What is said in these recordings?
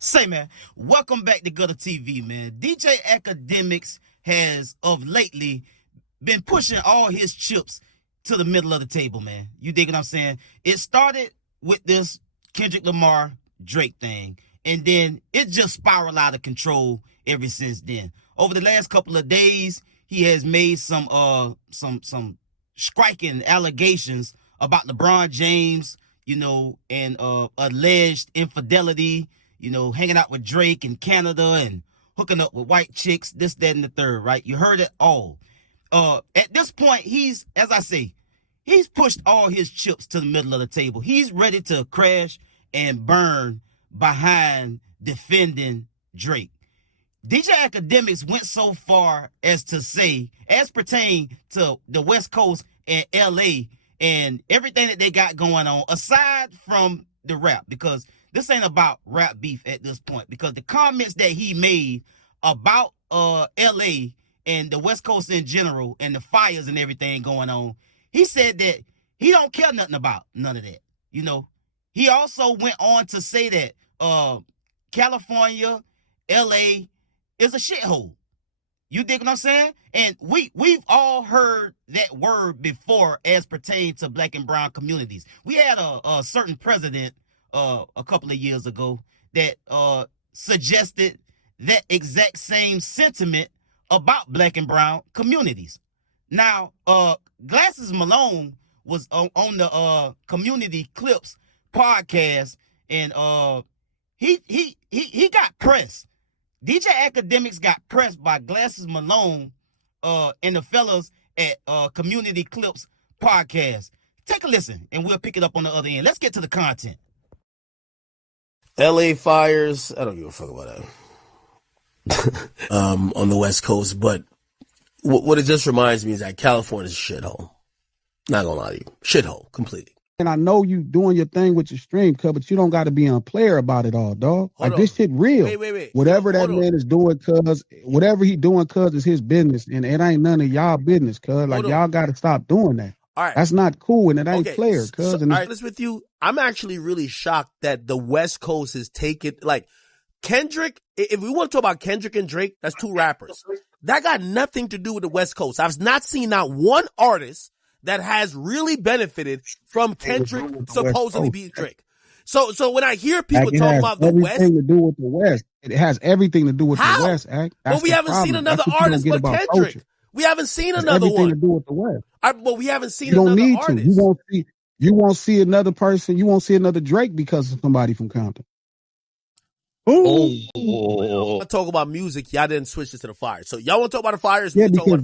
Say, man, welcome back to GuddaTV, man. DJ Akademiks has, of lately, been pushing all his chips to the middle of the table, man. You dig what I'm saying? It started with this Kendrick Lamar Drake thing, and then it just spiraled out of control ever since then. Over the last couple of days, he has made some striking allegations about LeBron James, and alleged infidelity, hanging out with Drake in Canada and hooking up with white chicks, this, that, and the third, right? You heard it all. At this point, he's pushed all his chips to the middle of the table. He's ready to crash and burn behind defending Drake. DJ Akademiks went so far as to say, as pertain to the West Coast and LA and everything that they got going on, aside from the rap, because this ain't about rap beef at this point, because the comments that he made about LA and the West Coast in general and the fires and everything going on, he said that he don't care nothing about none of that. He also went on to say that California, LA is a shithole. You dig what I'm saying? And we've all heard that word before as pertains to black and brown communities. We had a certain president a couple of years ago that suggested that exact same sentiment about black and brown communities. Now, Glasses Malone was on the Community Clips podcast, and he got pressed. DJ Akademiks got pressed by Glasses Malone and the fellas at Community Clips podcast. Take a listen, and we'll pick it up on the other end. Let's get to the content. LA fires, I don't give a fuck about that. On the West Coast, but what it just reminds me is that California's a shithole. Not gonna lie to you. Shithole, completely. And I know you doing your thing with your stream, but you don't got to be unplayer about it all, dog. Like, this shit real. Wait. Whatever that man is doing, whatever he doing, is his business, and it ain't none of y'all business, Like, y'all got to stop doing that. All right. That's not cool, and it ain't player, So, all right, let's with you. I'm actually really shocked that the West Coast is taking, like, Kendrick. If we want to talk about Kendrick and Drake, that's two rappers. That got nothing to do with the West Coast. I've not seen not one artist that has really benefited from Kendrick supposedly being Drake. So when I hear people talk about the West, everything to do with the West. It has everything to do with the West. But we haven't seen another artist but Kendrick. Culture. We haven't seen another one. Everything to do with the West. But we haven't seen another artist. You won't see another person. You won't see another Drake because of somebody from Compton. I talk about music. Y'all didn't switch it to the fires. So y'all want to talk about the fires? Yeah, because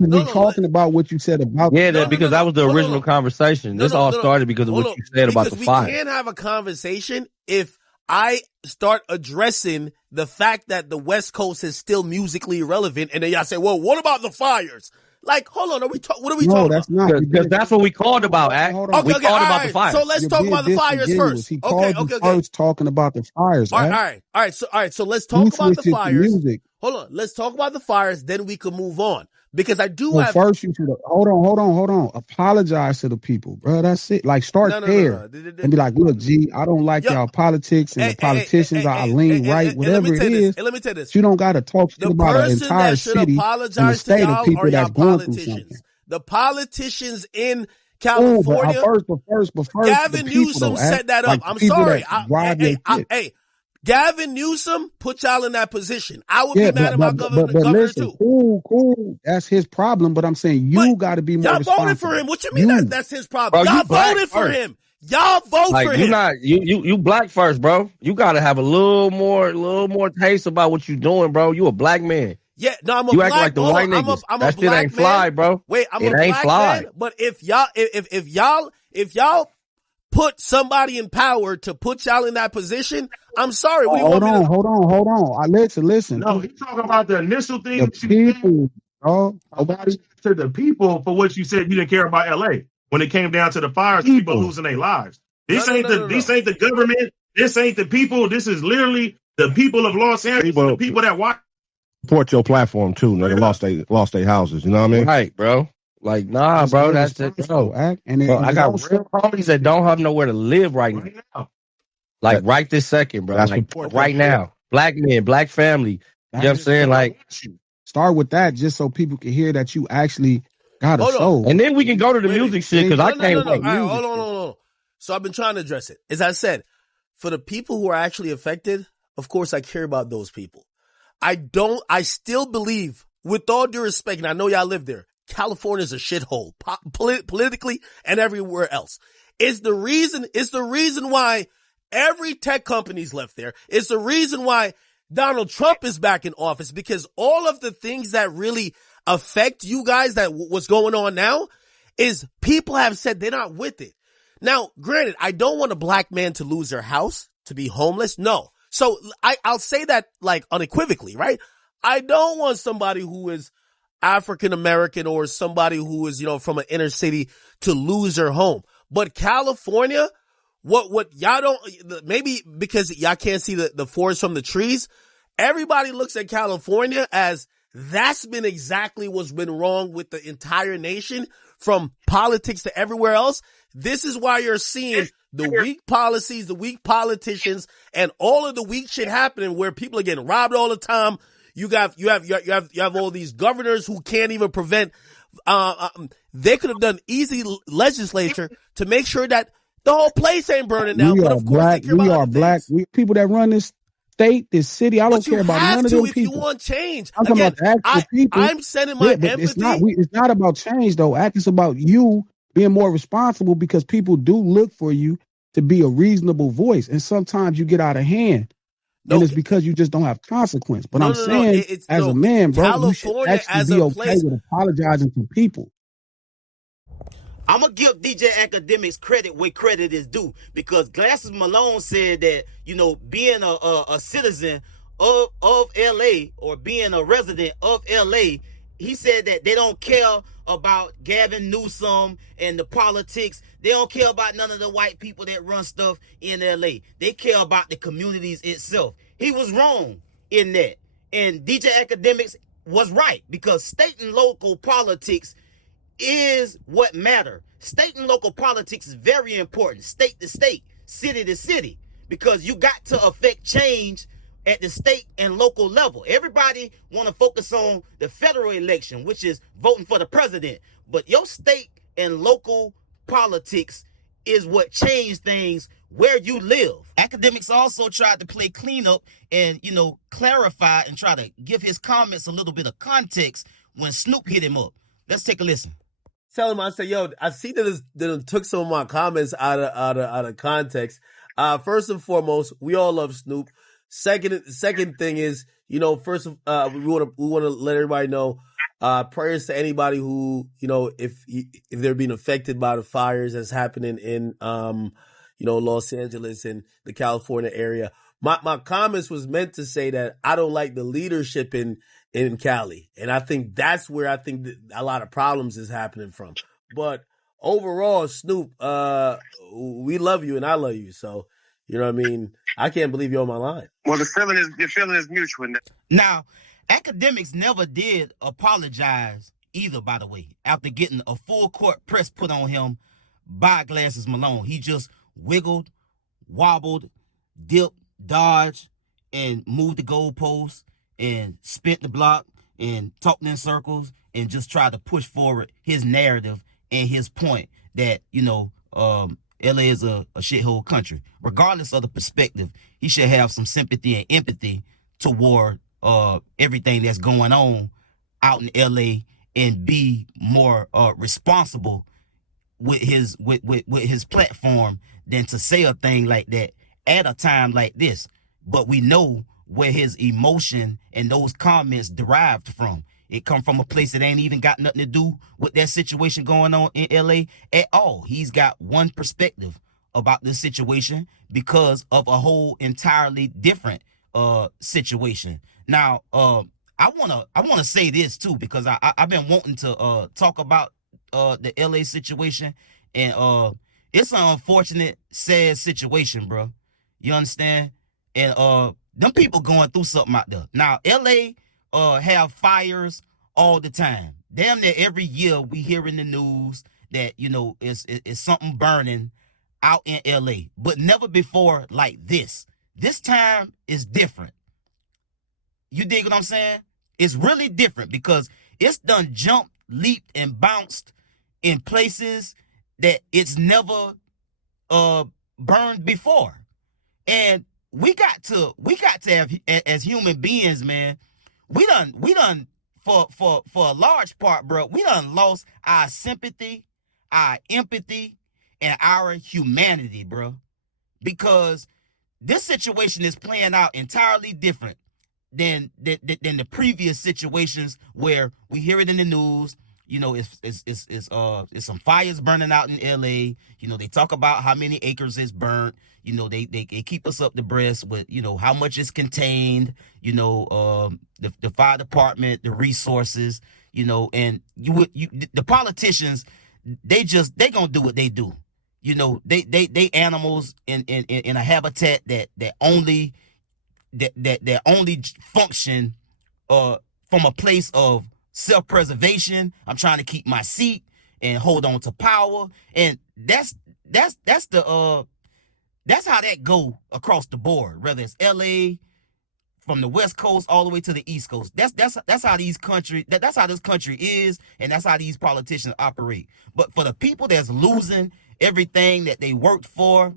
we're talking about what you said about. Yeah, because that was the original conversation. This all started because of what you said about the fire. We can't have a conversation if I start addressing the fact that the West Coast is still musically irrelevant, and then y'all say, "Well, what about the fires?" Like, hold on, what are we talking about? Not because that's what we called about, Act. We called about the fires. So let's talk about the fires first. Okay. First talking about the fires. All right. So let's talk about the fires. Hold on. Let's talk about the fires. Then we can move on. Because I do have. First, you should hold on. Apologize to the people, bro. That's it. Like, start there and be like, look, G, I don't like y'all politics and the politicians. I lean right, whatever it is. Let me tell you this. You don't got to talk shit about an entire city and the state of people that's going through something. The politicians in California. But first, Gavin Newsom set that up. I'm sorry. Hey. Gavin Newsom put y'all in that position. I would be mad about governor listen, too. Cool. That's his problem. But I'm saying you got to be more responsible. Y'all voted for him. What you mean that's his problem? Y'all voted for him. Y'all vote for him. You black first, bro. You got to have a little more taste about what you doing, bro. You a black man. Yeah, no, I'm a you black. You act like the white niggas. That shit ain't fly, bro. Wait, I'm a black man. But if y'all put somebody in power to put y'all in that position, I'm sorry. Hold on. Listen. No, he's talking about the initial thing. The people, to the people for what you said you didn't care about LA. When it came down to the fires, people losing their lives. This ain't the government. This ain't the people. This is literally the people of Los Angeles. The people that watch. Support your platform too. They lost their houses. You know what I mean? Right, bro. Like, nah, bro, that's it, bro. I got real homies that don't have nowhere to live right now. Like right this second, bro. Like right now. Black men, black family. You know what I'm saying? Like start with that just so people can hear that you actually got a soul. And then we can go to the music shit because I can't wait. Right, hold on. So I've been trying to address it. As I said, for the people who are actually affected, of course I care about those people. I still believe, with all due respect, and I know y'all live there, California is a shithole, politically and everywhere else. It's the reason why every tech company's left there. It's the reason why Donald Trump is back in office, because all of the things that really affect you guys, that what's going on now, is people have said they're not with it. Now, granted, I don't want a black man to lose their house, to be homeless. No. So I'll say that like unequivocally, right? I don't want somebody who is African American or somebody who is, from an inner city to lose their home. But California, what y'all don't, maybe because y'all can't see the forest from the trees, everybody looks at California as that's been exactly what's been wrong with the entire nation, from politics to everywhere else. This is why you're seeing the weak policies, the weak politicians, and all of the weak shit happening where people are getting robbed all the time. You have all these governors who can't even prevent, they could have done easy legislature to make sure that the whole place ain't burning down. We are black. We people that run this state, this city. I don't care about none of them people. If you want change, I'm talking about the actual people. I'm sending my empathy. It's not about change though. It's about you being more responsible, because people do look for you to be a reasonable voice, and sometimes you get out of hand. And it's because you just don't have consequence. But I'm saying, as a man, bro, you should actually be okay with apologizing to people. I'm going to give DJ Akademiks credit where credit is due, because Glasses Malone said that, being a citizen of LA, or being a resident of LA, he said that they don't care about Gavin Newsom and the politics. They don't care about none of the white people that run stuff in LA. They care about the communities itself. He was wrong in that. And DJ Akademiks was right, because state and local politics is what matter. State and local politics is very important. State to state, city to city, because you got to affect change at the state and local level. Everybody want to focus on the federal election, which is voting for the president. But your state and local politics is what changed things where you live. Akademiks also tried to play cleanup and, clarify and try to give his comments a little bit of context when Snoop hit him up. Let's take a listen. Tell him, I say, yo, I see that it took some of my comments out of context. First and foremost, we all love Snoop. Second thing is, first, we want to let everybody know, prayers to anybody who, if they're being affected by the fires that's happening in, Los Angeles and the California area. My comments was meant to say that I don't like the leadership in Cali. And I think that's where I think that a lot of problems is happening from. But overall, Snoop, we love you and I love you. So, you know what I mean? I can't believe you're on my line. Well, the feeling is mutual. Now, Akademiks never did apologize either, by the way, after getting a full court press put on him by Glasses Malone. He just wiggled, wobbled, dipped, dodged, and moved the goalposts, and spent the block, and talked in circles, and just tried to push forward his narrative and his point that, LA is a shithole country. Regardless of the perspective, he should have some sympathy and empathy toward everything that's going on out in LA, and be more responsible with his platform than to say a thing like that at a time like this. But we know where his emotion and those comments derived from. It come from a place that ain't even got nothing to do with that situation going on in LA at all. He's got one perspective about this situation because of a whole entirely different situation. Now, I wanna say this too, because I've been wanting to talk about the LA situation, and it's an unfortunate, sad situation, bro. You understand? And them people going through something out there. Now, LA have fires all the time. Damn near every year we hear in the news that, it's something burning out in LA, but never before like this. This time is different. You dig what I'm saying? It's really different because it's done jumped, leaped, and bounced in places that it's never burned before. And we got to have, as human beings, man, we done for a large part, bro, we done lost our sympathy, our empathy, and our humanity, bro. Because this situation is playing out entirely different than the previous situations where we hear it in the news. You know, it's some fires burning out in LA. You know, they talk about how many acres is burnt. You know, they keep us up the breast with, you know, how much is contained, you know, the fire department, the resources, you know, and the politicians, they gonna do what they do. You know, they animals in a habitat that only function from a place of self-preservation. I'm trying to keep my seat and hold on to power, and that's how that go across the board, whether it's LA, from the West Coast all the way to the East Coast. That's how this country is, and that's how these politicians operate. But for the people that's losing everything that they worked for,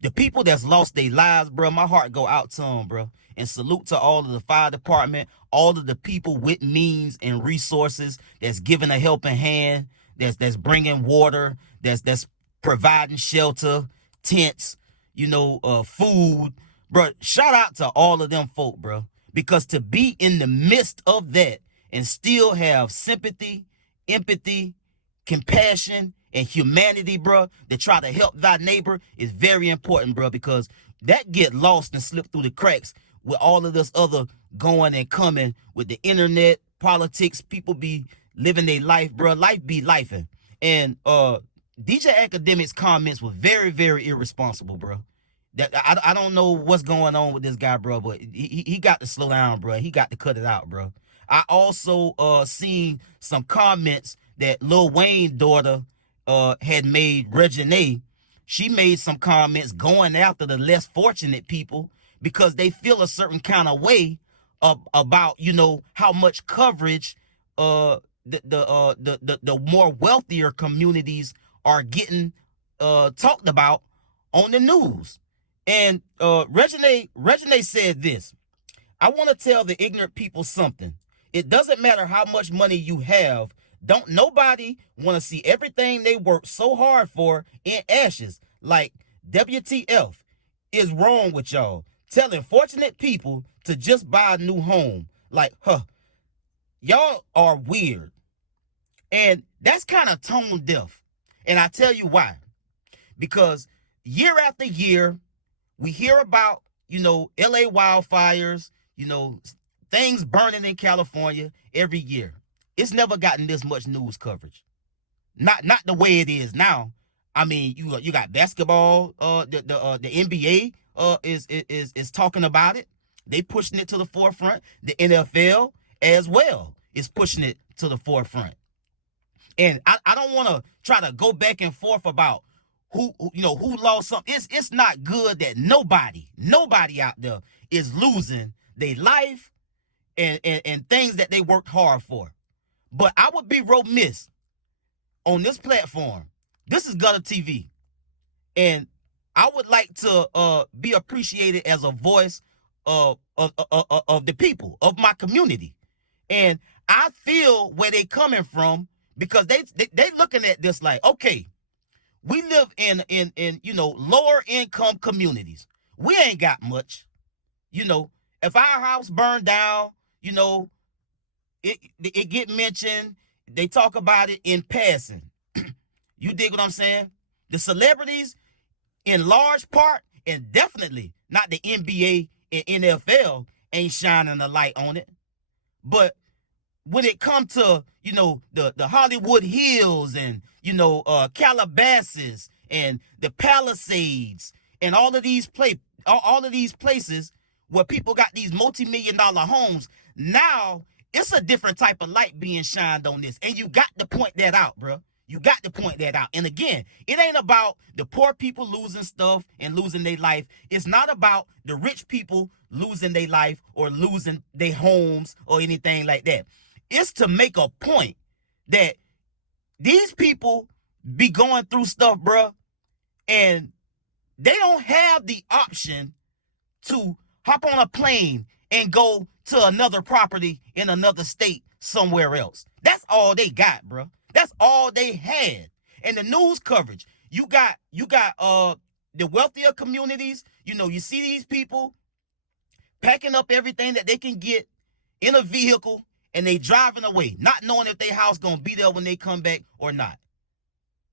the people that's lost their lives, bro, my heart go out to them, bro. And salute to all of the fire department, all of the people with means and resources that's giving a helping hand, that's bringing water, that's providing shelter, tents, you know, food, bro. Shout out to all of them folk, bro, because to be in the midst of that and still have sympathy, empathy, compassion, and humanity, bro, to try to help thy neighbor is very important, bro, because that get lost and slip through the cracks with all of this other going and coming with the internet, politics. People be living their life, bro. Life be lifing. And DJ Akademiks' comments were very, very irresponsible, bro. That I don't know what's going on with this guy, bro, but he got to slow down, bro. He got to cut it out, bro. I also seen some comments that Lil Wayne's daughter had made. Reginae, she made some comments going after the less fortunate people because they feel a certain kind of way about, you know, how much coverage the more wealthier communities are getting talked about on the news. And Reginae said this: I want to tell the ignorant people something. It doesn't matter how much money you have. Don't nobody want to see everything they worked so hard for in ashes. Like, WTF is wrong with y'all? Telling fortunate people to just buy a new home. Like, y'all are weird. And that's kind of tone deaf. And I tell you why. Because year after year, we hear about, you know, LA wildfires, you know, things burning in California every year. It's never gotten this much news coverage. Not the way it is now. I mean, you got basketball. The NBA is talking about it. They pushing it to the forefront. The NFL as well is pushing it to the forefront. And I don't want to try to go back and forth about who lost something. It's not good that nobody out there is losing their life and things that they worked hard for. But I would be remiss on this platform. This is GuddaTV, and I would like to be appreciated as a voice of the people of my community. And I feel where they coming from, because they looking at this like, okay, we live in you know, lower income communities. We ain't got much. You know, if our house burned down, you know, it get mentioned. They talk about it in passing. You dig what I'm saying? The celebrities, in large part, and definitely not the NBA and NFL, ain't shining a light on it. But when it comes to, you know, the Hollywood Hills and, you know, Calabasas and the Palisades and all of these places where people got these multi-million-dollar homes, now it's a different type of light being shined on this. And you got to point that out, bro. You got to point that out. And again, it ain't about the poor people losing stuff and losing their life. It's not about the rich people losing their life or losing their homes or anything like that. It's to make a point that these people be going through stuff, bruh, and they don't have the option to hop on a plane and go to another property in another state somewhere else. That's all they got, bro. That's all they had. And the news coverage, you got the wealthier communities. You know, you see these people packing up everything that they can get in a vehicle and they driving away, not knowing if their house gonna be there when they come back or not.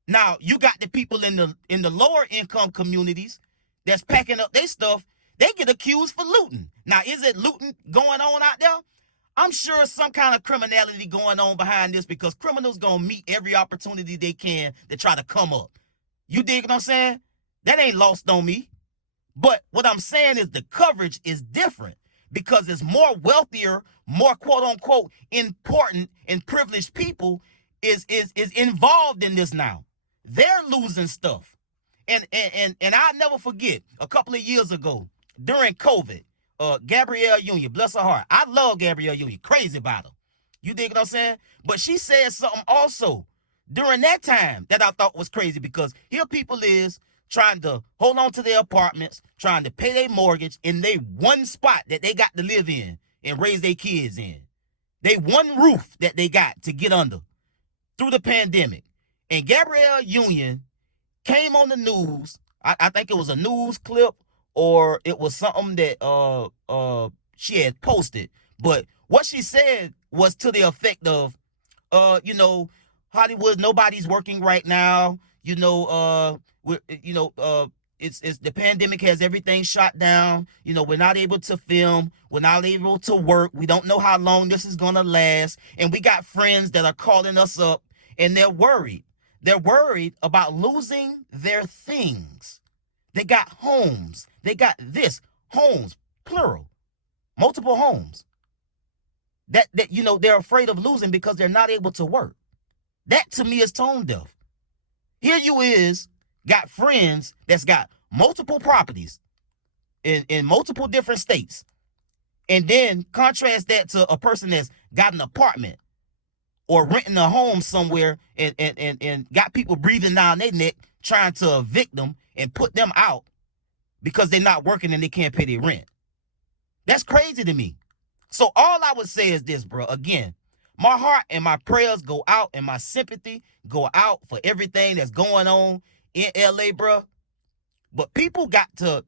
Now, you got the people in the lower income communities that's packing up their stuff. They get accused for looting. Now, is it looting going on out there? I'm sure some kind of criminality going on behind this because criminals gonna meet every opportunity they can to try to come up. You dig what I'm saying? That ain't lost on me. But what I'm saying is the coverage is different because it's more wealthier, more quote unquote important and privileged people is involved in this now. They're losing stuff. And I'll never forget a couple of years ago during COVID, Gabrielle Union, bless her heart. I love Gabrielle Union, crazy about her. You dig what I'm saying? But she said something also during that time that I thought was crazy because here people is trying to hold on to their apartments, trying to pay their mortgage in their one spot that they got to live in and raise their kids in. They one roof that they got to get under through the pandemic. And Gabrielle Union came on the news. I think it was a news clip or it was something that she had posted. But what she said was to the effect of, Hollywood, nobody's working right now. It's the pandemic has everything shut down. We're not able to film. We're not able to work. We don't know how long this is going to last. And we got friends that are calling us up and they're worried. They're worried about losing their things. They got homes. They got homes, plural, multiple homes that they're afraid of losing because they're not able to work. That to me is tone deaf. Here you is, got friends that's got multiple properties in multiple different states. And then contrast that to a person that's got an apartment or renting a home somewhere and got people breathing down their neck trying to evict them and put them out because they're not working and they can't pay their rent. That's crazy to me. So all I would say is this, bro. Again, my heart and my prayers go out and my sympathy go out for everything that's going on in LA, bro. But people got to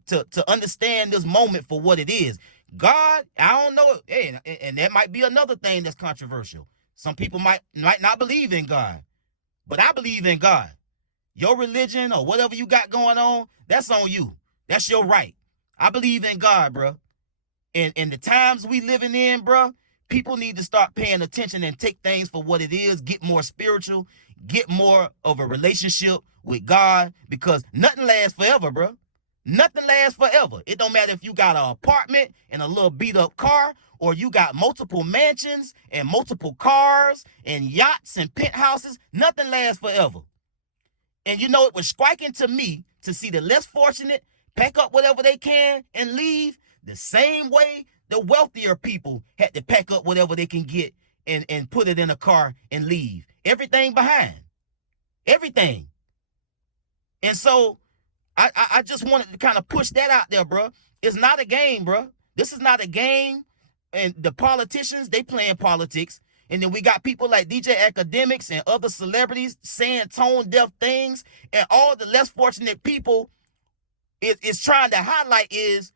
understand this moment for what it is. God, I don't know, and that might be another thing that's controversial. Some people might not believe in God, but I believe in God. Your religion or whatever you got going on, that's on you. That's your right. I believe in God, bro. And the times we living in, bro, people need to start paying attention and take things for what it is, get more spiritual, get more of a relationship with God because nothing lasts forever, bro. Nothing lasts forever. It don't matter if you got an apartment and a little beat up car or you got multiple mansions and multiple cars and yachts and penthouses. Nothing lasts forever. And it was striking to me to see the less fortunate pack up whatever they can and leave the same way the wealthier people had to pack up whatever they can get and put it in a car and leave. Everything behind. Everything. And so I just wanted to kind of push that out there, bro. It's not a game, bro. This is not a game. And the politicians, they playing politics. And then we got people like DJ Akademiks and other celebrities saying tone-deaf things. And all the less fortunate people is trying to highlight is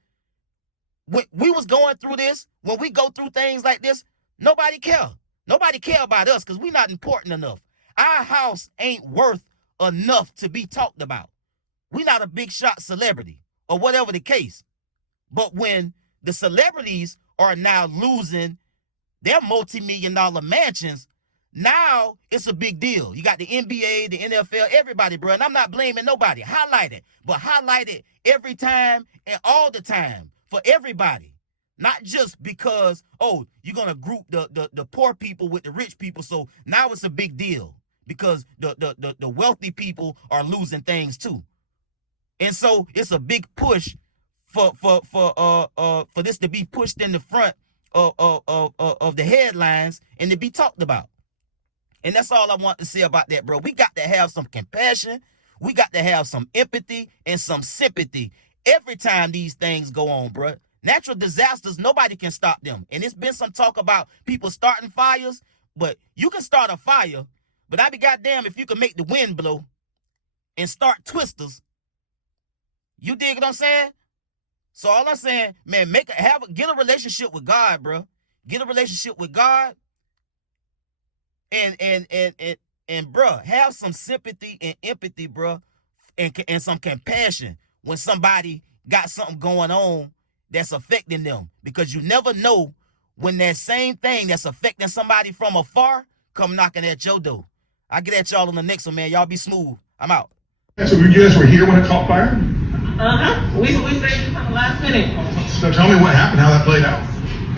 when we was going through this, when we go through things like this, nobody care. Nobody care about us because we're not important enough. Our house ain't worth enough to be talked about. We're not a big shot celebrity or whatever the case. But when the celebrities are now losing their multi-million-dollar mansions, now it's a big deal. You got the NBA, the NFL, everybody, bro. And I'm not blaming nobody. Highlight it. But highlight it every time and all the time for everybody. Not just because, you're going to group the poor people with the rich people. So now it's a big deal. because the wealthy people are losing things too. And so it's a big push for this to be pushed in the front of the headlines and to be talked about. And that's all I want to say about that, bro. We got to have some compassion. We got to have some empathy and some sympathy every time these things go on, bro. Natural disasters, nobody can stop them. And it's been some talk about people starting fires, but you can start a fire, but I be goddamn if you can make the wind blow and start twisters. You dig what I'm saying? So all I'm saying, man, get a relationship with God, bro. Get a relationship with God. And bro, have some sympathy and empathy, bro, and some compassion when somebody got something going on that's affecting them, because you never know when that same thing that's affecting somebody from afar come knocking at your door. I'll get at y'all on the next one, man. Y'all be smooth. I'm out. So you guys were here when it caught fire? We stayed until the last minute. So tell me what happened, how that played out.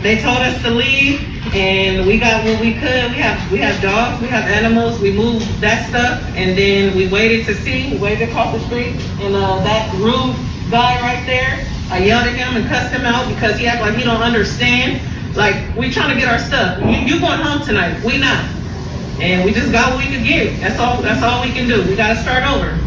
They told us to leave, and we got what we could. We have dogs, we have animals. We moved that stuff, and then we waited to see. We waited across the street, and that rude guy right there, I yelled at him and cussed him out because he acted like he don't understand. Like, we trying to get our stuff. You going home tonight? We not. And we just got what we could get. That's all we can do. We got to start over.